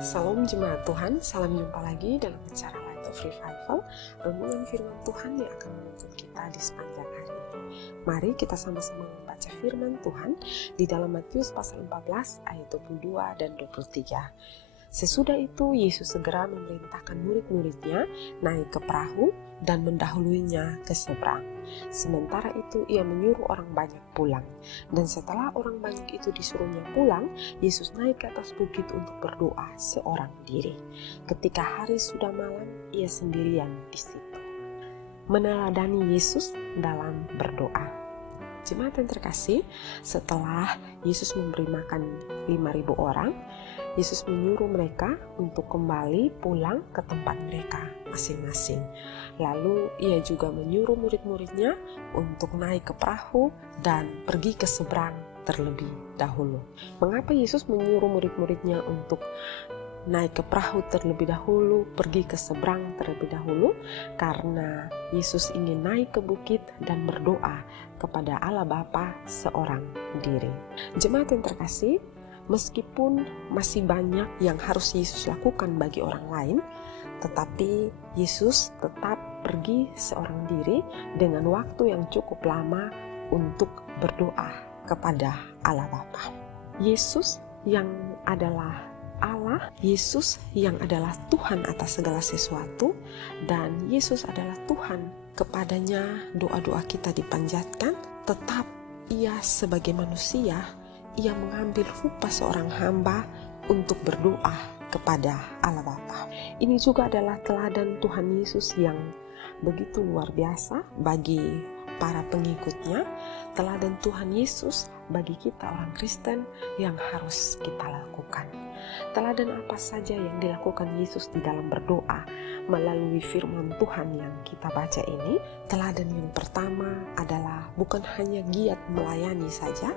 Salam jemaat Tuhan, salam jumpa lagi dalam acara Light of Revival, renungan firman Tuhan yang akan menuntun kita di sepanjang hari ini. Mari kita sama-sama membaca firman Tuhan di dalam Matius pasal 14 ayat 22 dan 23. Sesudah itu Yesus segera memerintahkan murid-muridnya naik ke perahu dan mendahuluinya ke seberang. Sementara itu ia menyuruh orang banyak pulang. Dan setelah orang banyak itu disuruhnya pulang, Yesus naik ke atas bukit untuk berdoa seorang diri. Ketika hari sudah malam, ia sendirian di situ. Meneladani Yesus dalam berdoa. Jemaat yang terkasih, setelah Yesus memberi makan 5.000 orang, Yesus menyuruh mereka untuk kembali pulang ke tempat mereka masing-masing. Lalu ia juga menyuruh murid-muridnya untuk naik ke perahu dan pergi ke seberang terlebih dahulu. Mengapa Yesus menyuruh murid-muridnya untuk naik ke perahu terlebih dahulu, pergi ke seberang terlebih dahulu? Karena Yesus ingin naik ke bukit dan berdoa kepada Allah Bapa seorang diri. Jemaat yang terkasih, meskipun masih banyak yang harus Yesus lakukan bagi orang lain, tetapi Yesus tetap pergi seorang diri dengan waktu yang cukup lama untuk berdoa kepada Allah Bapa. Yesus yang adalah Allah, Yesus yang adalah Tuhan atas segala sesuatu, dan Yesus adalah Tuhan, kepadanya doa-doa kita dipanjatkan, tetap ia sebagai manusia, ia mengambil rupa seorang hamba untuk berdoa kepada Allah Bapa. Ini juga adalah teladan Tuhan Yesus yang begitu luar biasa bagi para pengikutnya, teladan Tuhan Yesus bagi kita orang Kristen yang harus kita lakukan. Teladan apa saja yang dilakukan Yesus di dalam berdoa melalui firman Tuhan yang kita baca ini? Teladan yang pertama adalah bukan hanya giat melayani saja,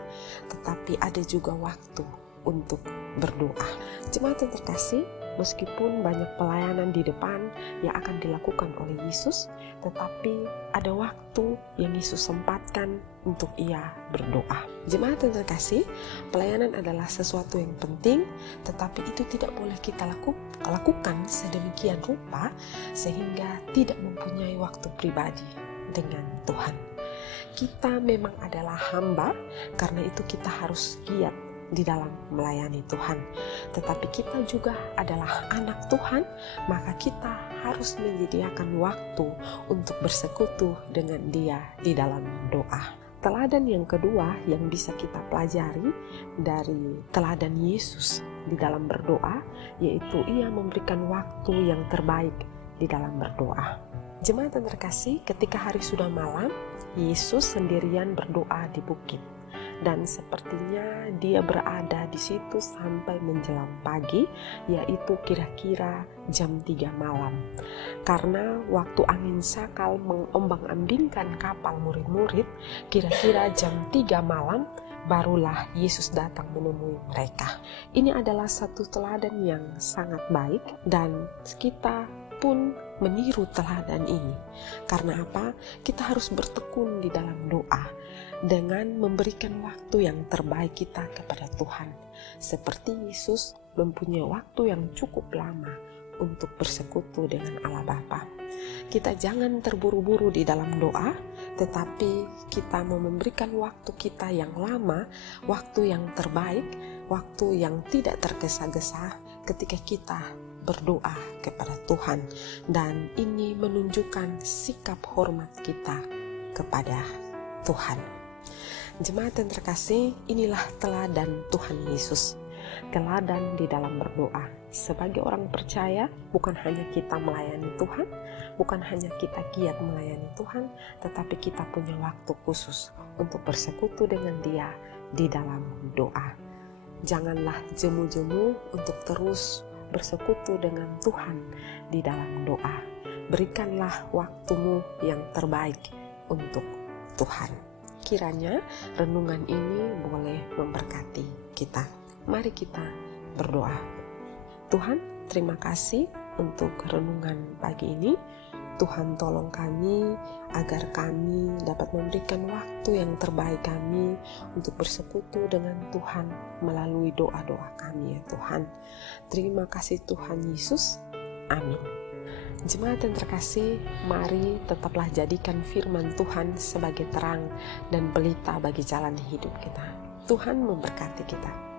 tetapi ada juga waktu untuk berdoa. Jemaat yang terkasih, meskipun banyak pelayanan di depan yang akan dilakukan oleh Yesus, tetapi ada waktu yang Yesus sempatkan untuk ia berdoa. Jemaat yang terkasih, pelayanan adalah sesuatu yang penting, tetapi itu tidak boleh kita lakukan sedemikian rupa sehingga tidak mempunyai waktu pribadi dengan Tuhan. Kita memang adalah hamba, karena itu kita harus giat di dalam melayani Tuhan. Tetapi kita juga adalah anak Tuhan, maka kita harus menyediakan waktu untuk bersekutu dengan Dia di dalam doa. Teladan yang kedua yang bisa kita pelajari dari teladan Yesus di dalam berdoa, yaitu ia memberikan waktu yang terbaik di dalam berdoa. Jemaat yang terkasih, ketika hari sudah malam, Yesus sendirian berdoa di bukit. Dan sepertinya dia berada di situ sampai menjelang pagi, yaitu kira-kira jam 3 malam. Karena waktu angin sakal mengombang-ambingkan kapal murid-murid, kira-kira jam 3 malam barulah Yesus datang menemui mereka. Ini adalah satu teladan yang sangat baik dan kita pun meniru teladan ini. Karena apa? Kita harus bertekun di dalam doa dengan memberikan waktu yang terbaik kita kepada Tuhan. Seperti Yesus mempunyai waktu yang cukup lama untuk bersekutu dengan Allah Bapa. Kita jangan terburu-buru di dalam doa, tetapi kita mau memberikan waktu kita yang lama, waktu yang terbaik, waktu yang tidak tergesa-gesa ketika kita berdoa kepada Tuhan. Dan ini menunjukkan sikap hormat kita kepada Tuhan. Jemaat yang terkasih, inilah teladan Tuhan Yesus. Teladan di dalam berdoa. Sebagai orang percaya, bukan hanya kita melayani Tuhan, bukan hanya kita giat melayani Tuhan, tetapi kita punya waktu khusus untuk bersekutu dengan Dia di dalam doa. Janganlah jemu-jemu untuk terus bersekutu dengan Tuhan di dalam doa. Berikanlah waktumu yang terbaik untuk Tuhan. Kiranya renungan ini boleh memberkati kita. Mari kita berdoa. Tuhan, terima kasih untuk renungan pagi ini. Tuhan tolong kami agar kami dapat memberikan waktu yang terbaik kami untuk bersekutu dengan Tuhan melalui doa-doa kami ya Tuhan. Terima kasih Tuhan Yesus. Amin. Jemaat yang terkasih, mari tetaplah jadikan firman Tuhan sebagai terang dan pelita bagi jalan hidup kita. Tuhan memberkati kita.